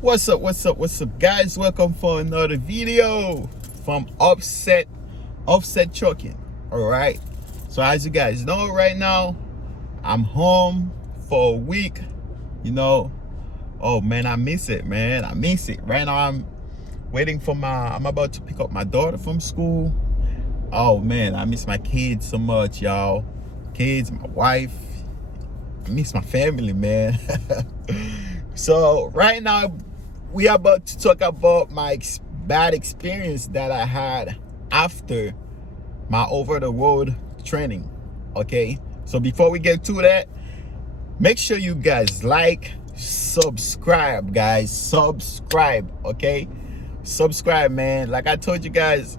What's up, guys? Welcome for another video from Offset Trucking. All right. So as you guys know, right now I'm home for a week. Oh man, I miss it, man. I miss it. Right now I'm about to pick up my daughter from school. Oh man, I miss my kids so much, y'all. Kids, my wife. I miss my family, man. So right now we are about to talk about my bad experience that I had after my over-the-road training. Okay, so before we get to that, make sure you guys subscribe, guys. Subscribe, okay? Subscribe, man. Like I told you guys,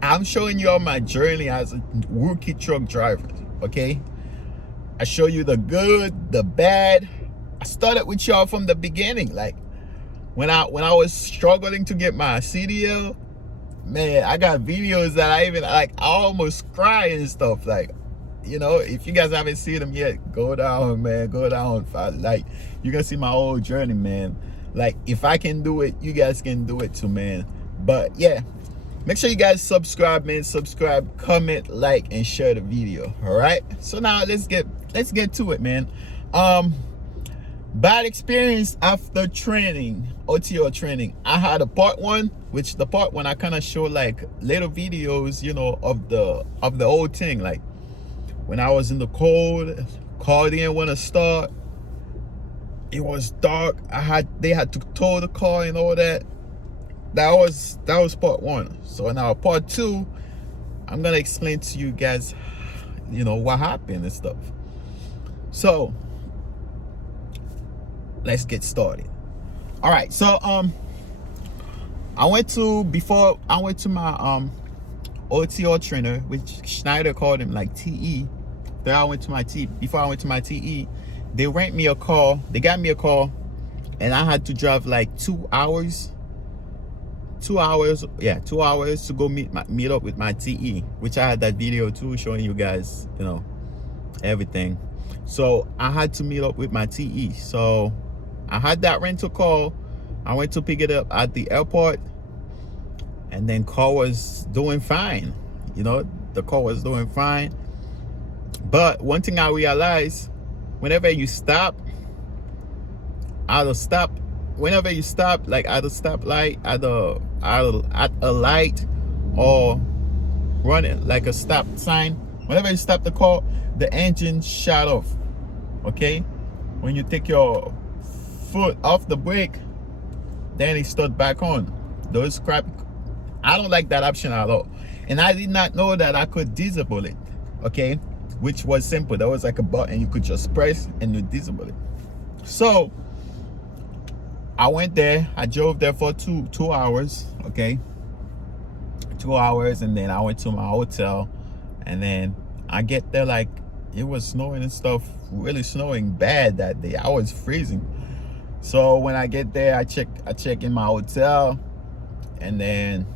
I'm showing you all my journey as a rookie truck driver, okay? I show you the good, the bad. I started with y'all from the beginning. Like when I was struggling to get my CDL, man, I got videos that I almost cry and stuff. Like, if you guys haven't seen them yet, go down, man. Go down. Like, you can see my whole journey, man. Like, if I can do it, you guys can do it too, man. But yeah, make sure you guys subscribe, man. Subscribe, comment, like, and share the video. All right. So now let's get to it, man. Bad experience after training, OTR training. I had a part one, which the part one I kind of show like little videos, of the whole thing. Like when I was in the cold, car didn't want to start. It was dark. They had to tow the car and all that. That was part one. So now part two, I'm gonna explain to you guys, what happened and stuff. So let's get started. All right. So I went to my OTR trainer, which Schneider called him like TE. Before I went to my TE, they rent me a car. They got me a car, and I had to drive like 2 hours. 2 hours, yeah, 2 hours to go meet up with my TE, which I had that video too, showing you guys, everything. So I had to meet up with my TE. So I had that rental car. I went to pick it up at the airport, and then car was doing fine. The car was doing fine. But one thing I realized, whenever you stop, like at a stoplight, at a light, or running like a stop sign, whenever you stop the car, the engine shut off. Okay, when you take your foot off the brake, then it starts back on. Those crap, I don't like that option at all, and I did not know that I could disable it. Okay, which was simple. There was like a button you could just press and you disable it. So I went there. I drove there for two hours. Okay, 2 hours, and then I went to my hotel, and then I get there, like it was snowing and stuff, really snowing bad that day. I was freezing. So when I get there, I check in my hotel, and then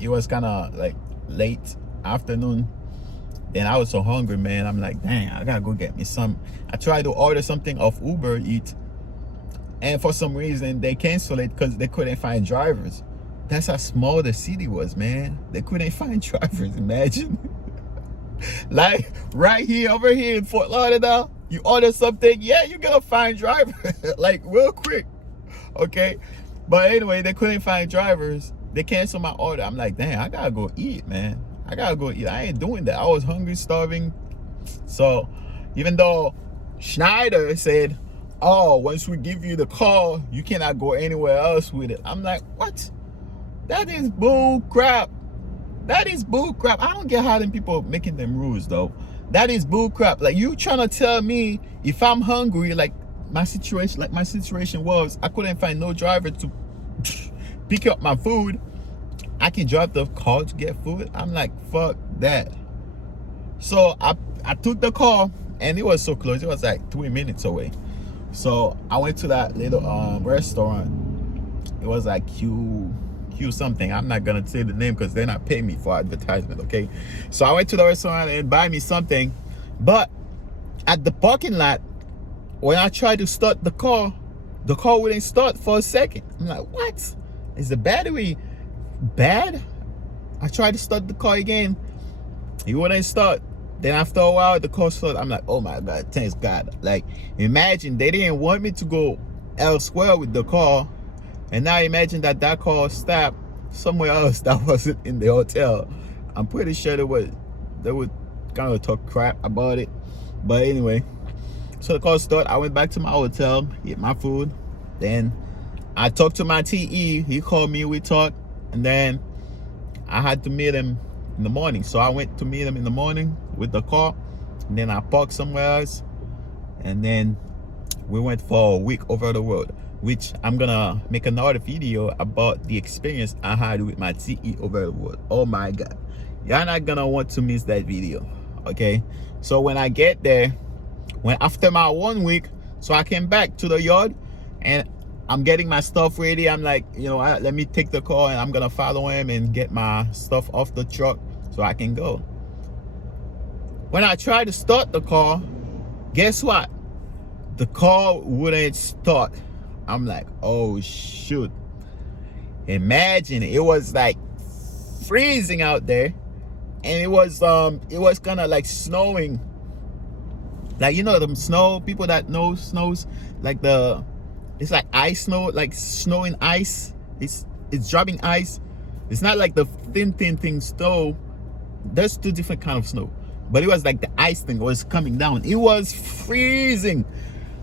it was kind of like late afternoon. Then I was so hungry, man. I'm like, dang, I gotta go get me some. I tried to order something off Uber Eats, and for some reason they canceled it because they couldn't find drivers. That's how small the city was, man. They couldn't find drivers. Imagine. Like right here, over here in Fort Lauderdale, you order something, yeah, you're gonna find drivers like real quick. Okay, but anyway, they couldn't find drivers. They canceled my order. I'm like, dang, I gotta go eat, man. I gotta go eat. I ain't doing that. I was hungry, starving. So even though Schneider said, oh, once we give you the car, you cannot go anywhere else with it, I'm like, what? That is bull crap. That is bull crap. I don't get how them people making them rules, though. That is bull crap. Like, you trying to tell me if I'm hungry, like my situation was, I couldn't find no driver to pick up my food, I can drive the car to get food? I'm like, fuck that. So I took the car, and it was so close. It was like 3 minutes away. So I went to that little restaurant. It was like Q something. I'm not gonna say the name because they're not paying me for advertisement. Okay, so I went to the restaurant and buy me something, but at the parking lot, when I tried to start the car, The car wouldn't start for a second. I'm like, what? Is the battery bad? I tried to start the car again. It wouldn't start. Then after a while, the car started. I'm like, oh my God, thanks God. Like, imagine they didn't want me to go elsewhere with the car. And now imagine that car stopped somewhere else that wasn't in the hotel. I'm pretty sure they would kind of talk crap about it. But anyway, so the car started. I went back to my hotel, eat my food. Then I talked to my TE. He called me, we talked. And then I had to meet him in the morning. So I went to meet him in the morning with the car. And then I parked somewhere else. And then we went for a week over the road, which I'm gonna make another video about the experience I had with my TE over the road. Oh my God. You're not gonna want to miss that video. Okay. So when I get there, after my 1 week, so I came back to the yard and I'm getting my stuff ready. I'm like, you know, let me take the car and I'm gonna follow him and get my stuff off the truck so I can go. When I tried to start the car, guess what? The car wouldn't start. I'm like, oh shoot. Imagine it was like freezing out there, and it was kind of like snowing. Like, you know, the snow, people that know snows, like it's like ice snow, like snow and ice. It's dropping ice. It's not like the thin snow. There's two different kind of snow, but it was like the ice thing was coming down. It was freezing.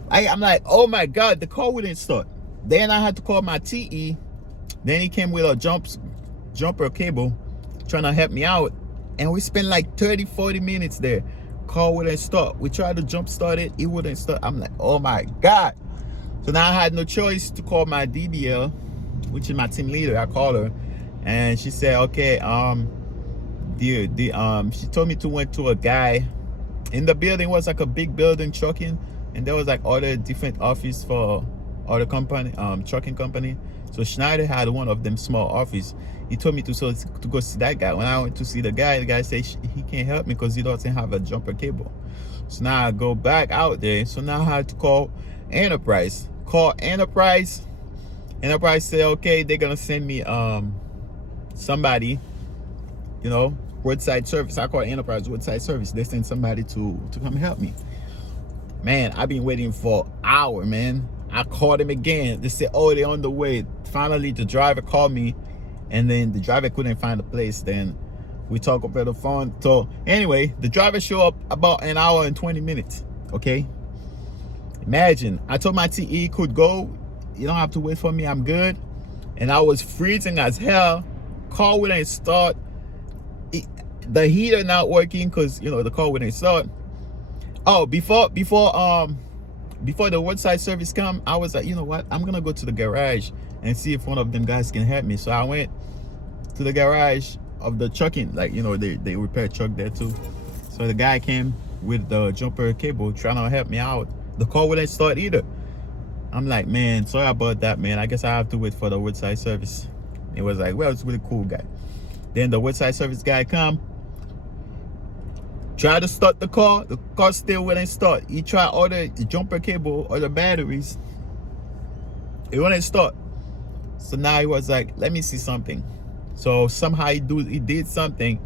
I'm like, oh my God, the car wouldn't start. Then I had to call my TE. Then he came with a jumper cable trying to help me out. And we spent like 30-40 minutes there. Car wouldn't start. We tried to jump start it. It wouldn't start. I'm like, oh my God. So now I had no choice to call my DDL, which is my team leader. I called her and she said, okay, she told me to went to a guy in the building. It was like a big building, trucking. And there was like other different office for other company, trucking company. So Schneider had one of them small office. He told me to go see that guy. When I went to see the guy said he can't help me because he doesn't have a jumper cable. So now I go back out there. So now I had to call Enterprise. Enterprise said, okay, they're gonna send me somebody, you know, roadside service. I call Enterprise roadside service. They send somebody to come help me. Man, I've been waiting for an hour, man. I called him again. They said, oh, they're on the way. Finally, the driver called me, and then the driver couldn't find the place. Then we talked over the phone. So anyway, the driver showed up about an hour and 20 minutes, okay? Imagine, I told my TE could go. You don't have to wait for me, I'm good. And I was freezing as hell. Car wouldn't start. The heater not working because, you know, the car wouldn't start. Oh, before the roadside service come, I was like, you know what? I'm gonna go to the garage and see if one of them guys can help me. So I went to the garage of the trucking, like, you know, they repair truck there too. So the guy came with the jumper cable trying to help me out. The car wouldn't start either. I'm like, man, sorry about that, man. I guess I have to wait for the roadside service. It was like, well, it's a really cool guy. Then the roadside service guy come. Try to start the car still wouldn't start. He tried all the jumper cable or the batteries. It wouldn't start. So now he was like, let me see something. So somehow he did something.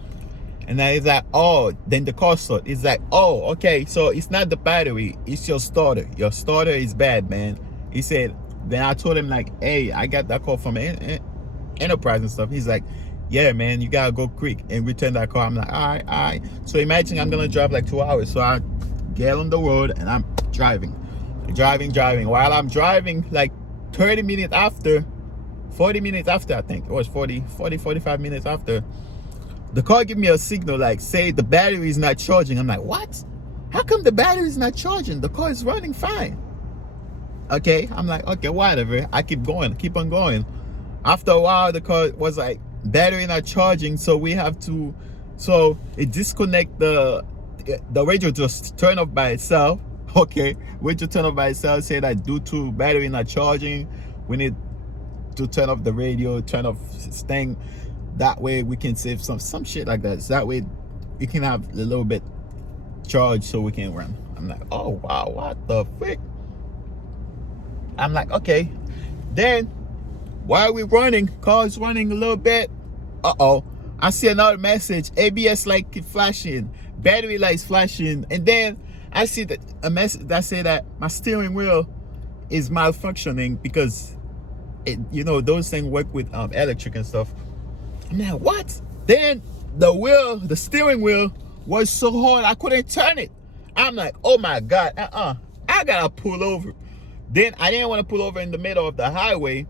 And then he's like, oh, then the car started. It's like, oh, okay, so it's not the battery, it's your starter. Your starter is bad, man. He said, then I told him like, hey, I got that call from Enterprise and stuff. He's like, yeah, man, you gotta go quick and return that car. I'm like, all right. So imagine I'm gonna drive like 2 hours. So I get on the road and I'm driving. While I'm driving, like 30 minutes after, 40 minutes after, I think it was 45 minutes after, the car give me a signal like, say the battery is not charging. I'm like, what? How come the battery is not charging? The car is running fine. Okay, I'm like, okay, whatever. I keep on going. After a while, the car was like, battery not charging, so we have to, so it disconnect the radio, just turn off by itself. Okay, radio turn off by itself, say that due to battery not charging, we need to turn off the radio, turn off this thing. That way we can save some shit like that. So that way we can have a little bit charge so we can run. I'm like, oh wow, what the frick? I'm like, okay. Then while we're running, car's running a little bit. I see another message. ABS light flashing, battery lights flashing, and then I see that a message that say that my steering wheel is malfunctioning because those things work with electric and stuff. I'm like, what? Then the steering wheel was so hard I couldn't turn it. I'm like, oh my God, I gotta pull over. Then I didn't want to pull over in the middle of the highway,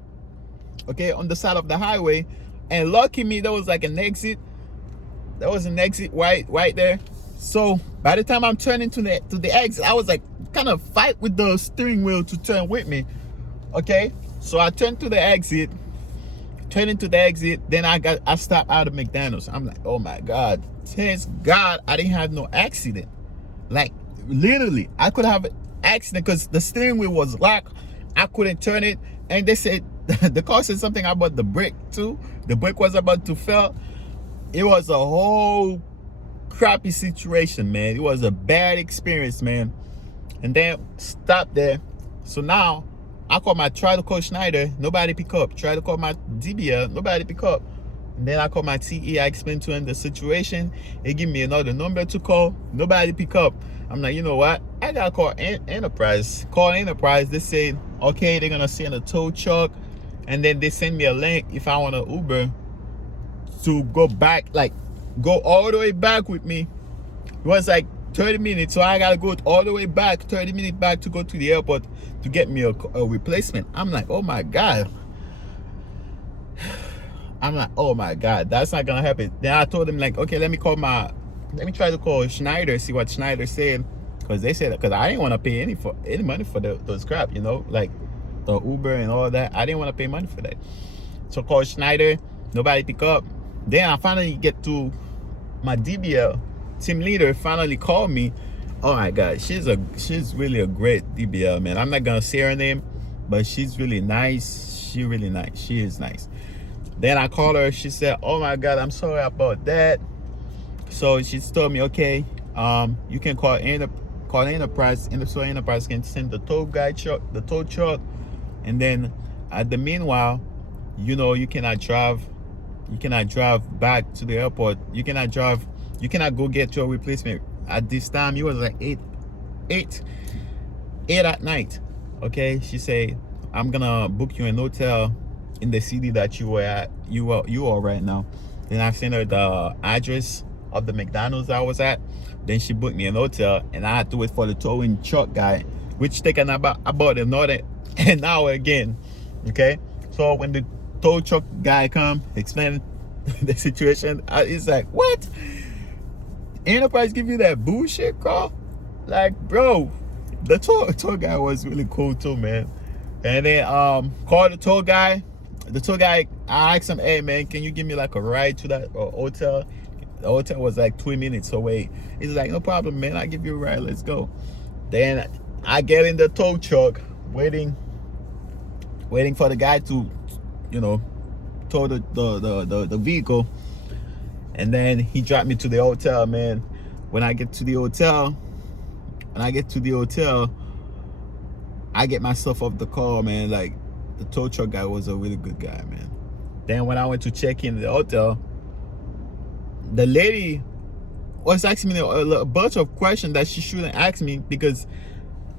okay, on the side of the highway. And lucky me, there was like an exit. There was an exit right there. So by the time I'm turning to the exit, I was like kind of fight with the steering wheel to turn with me. Okay, so I turned to the exit, then I stopped out of McDonald's. I'm like, oh my God, thanks God I didn't have no accident. Like literally, I could have an accident because the steering wheel was locked. I couldn't turn it, and they said the car said something about the brake too. The brake was about to fail. It was a whole crappy situation, man. It was a bad experience, man. And then stop there. So now I try to call Schneider, nobody pick up. Try to call my DBL, nobody pick up. And then I call my TE, I explained to him the situation. He give me another number to call, nobody pick up. I'm like, you know what? I gotta call Enterprise. Call Enterprise. They say, okay, they're gonna send a tow truck, and then they send me a link if I want to Uber to go back, like go all the way back with me. It was like 30 minutes, so I gotta go all the way back, 30 minutes back to go to the airport to get me a replacement. I'm like, oh my God. I'm like, oh my God, that's not gonna happen. Then I told him like, okay, let me try to call Schneider, see what Schneider said, because they said, because I didn't want to pay any money for those crap, like the Uber and all that. I didn't want to pay money for that. So call Schneider, nobody pick up. Then I finally get to my DBL team leader. Finally called me. Oh my God, she's really a great DBL, man. I'm not gonna say her name, but she's really nice. She is nice. Then I called her. She said, oh my God, I'm sorry about that. So she told me, okay, you can call Enterprise, so Enterprise can send the tow truck, and then at the meanwhile, you cannot drive back to the airport. You cannot go get your replacement. At this time, it was like 8 at night. Okay, she said, I'm gonna book you an hotel in the city that you are right now. Then I sent her the address of the McDonald's I was at. Then she booked me an hotel, and I had to wait for the towing truck guy, which taken about an hour again. Okay, so when the tow truck guy come explain the situation, it's like, what? Enterprise give you that bullshit call? Like, bro, the tour guy was really cool too, man. And then called the tour guy. The tour guy, I asked him, hey man, can you give me like a ride to that hotel? The hotel was like 20 minutes away. He's like, no problem, man, I'll give you a ride, let's go. Then I get in the tow truck, waiting for the guy to, tow the vehicle. And then he dropped me to the hotel, man. When I get to the hotel, I get myself off the car, man. Like, the tow truck guy was a really good guy, man. Then when I went to check in the hotel, the lady was asking me a bunch of questions that she shouldn't ask me, because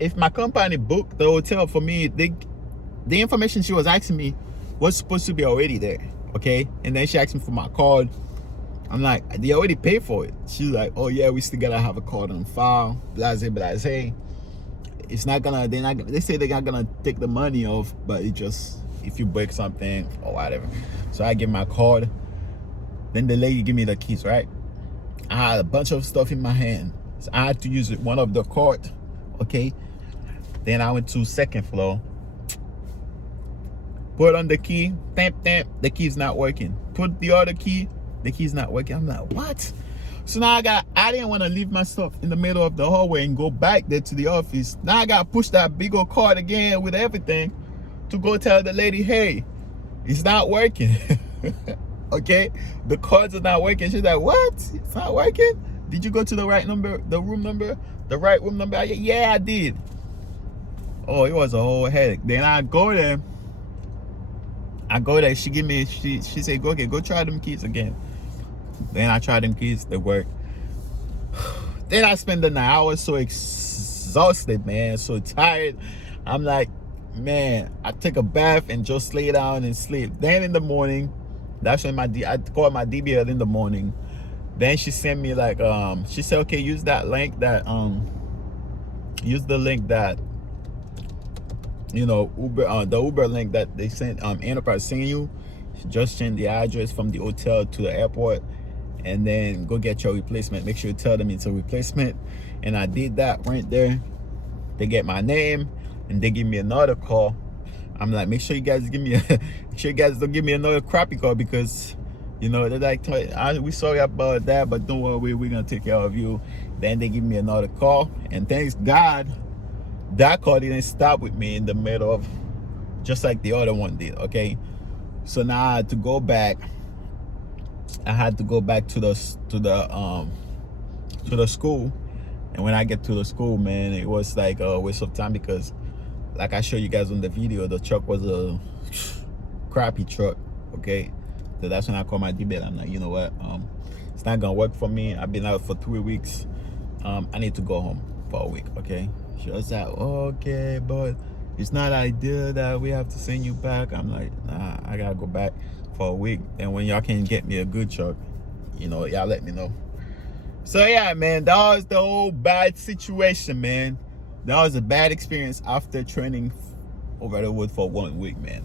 if my company booked the hotel for me, the information she was asking me was supposed to be already there, okay? And then she asked me for my card. I'm like, they already paid for it. She's like, oh yeah, we still gotta have a card on file, blase. It's not gonna, they say they're not gonna take the money off, but it just, if you break something or whatever. So I give my card. Then the lady give me the keys, right? I had a bunch of stuff in my hand, so I had to use one of the card, okay? Then I went to second floor, put on the key, tamp, the key's not working. Put the other key, the key's not working. I'm like, what? So now I didn't want to leave my stuff in the middle of the hallway and go back there to the office. Now I got to push that big old card again with everything to go tell the lady, hey, it's not working. Okay, the cards are not working. She's like, what? It's not working? Did you go to the right number, the right room number? Yeah, I did. Oh, it was a whole headache. Then I go there. She give me, she said, okay, go try them keys again. Then I tried them keys, they work. Then I spent the night. I was so exhausted, man, so tired. I'm like, man, I took a bath and just lay down and sleep. Then in the morning, that's when I called my DBL in the morning. Then she sent me like, she said, okay, use that link that, use the link that, you know, Uber, the Uber link that they sent, Enterprise sent you. Just change the address from the hotel to the airport, and then go get your replacement. Make sure you tell them it's a replacement. And I did that, went there. They get my name, and they give me another call. I'm like, make sure you guys give me a, make sure you guys don't give me another crappy call, because, you know, they're like, we sorry about that, but don't worry, we're gonna take care of you. Then they give me another call, and thanks God, that call didn't stop with me in the middle of, just like the other one did. Okay, so now I had to go back. I had to go back to the school, and when I get to the school, man, it was like a waste of time, because, like I showed you guys on the video, the truck was a crappy truck. Okay, so that's when I called my DBL. I'm like, you know what, it's not gonna work for me. I've been out for 3 weeks. I need to go home for a week. Okay, she was like, okay, but it's not ideal that we have to send you back. I'm like, nah, I gotta go back for a week, and when y'all can get me a good truck, you know, y'all let me know. So yeah, man, that was the whole bad situation, man. That was a bad experience after training over the wood for 1 week, man.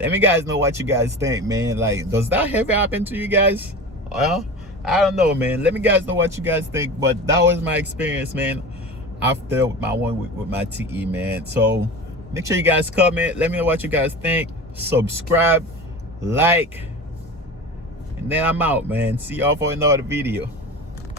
Let me guys know what you guys think, man. Like, does that ever happen to you guys? Well, I don't know, man. Let me guys know what you guys think. But that was my experience, man, after my 1 week with my TE, man. So make sure you guys comment. Let me know what you guys think. Subscribe, like, and then I'm out, man. See y'all for another video.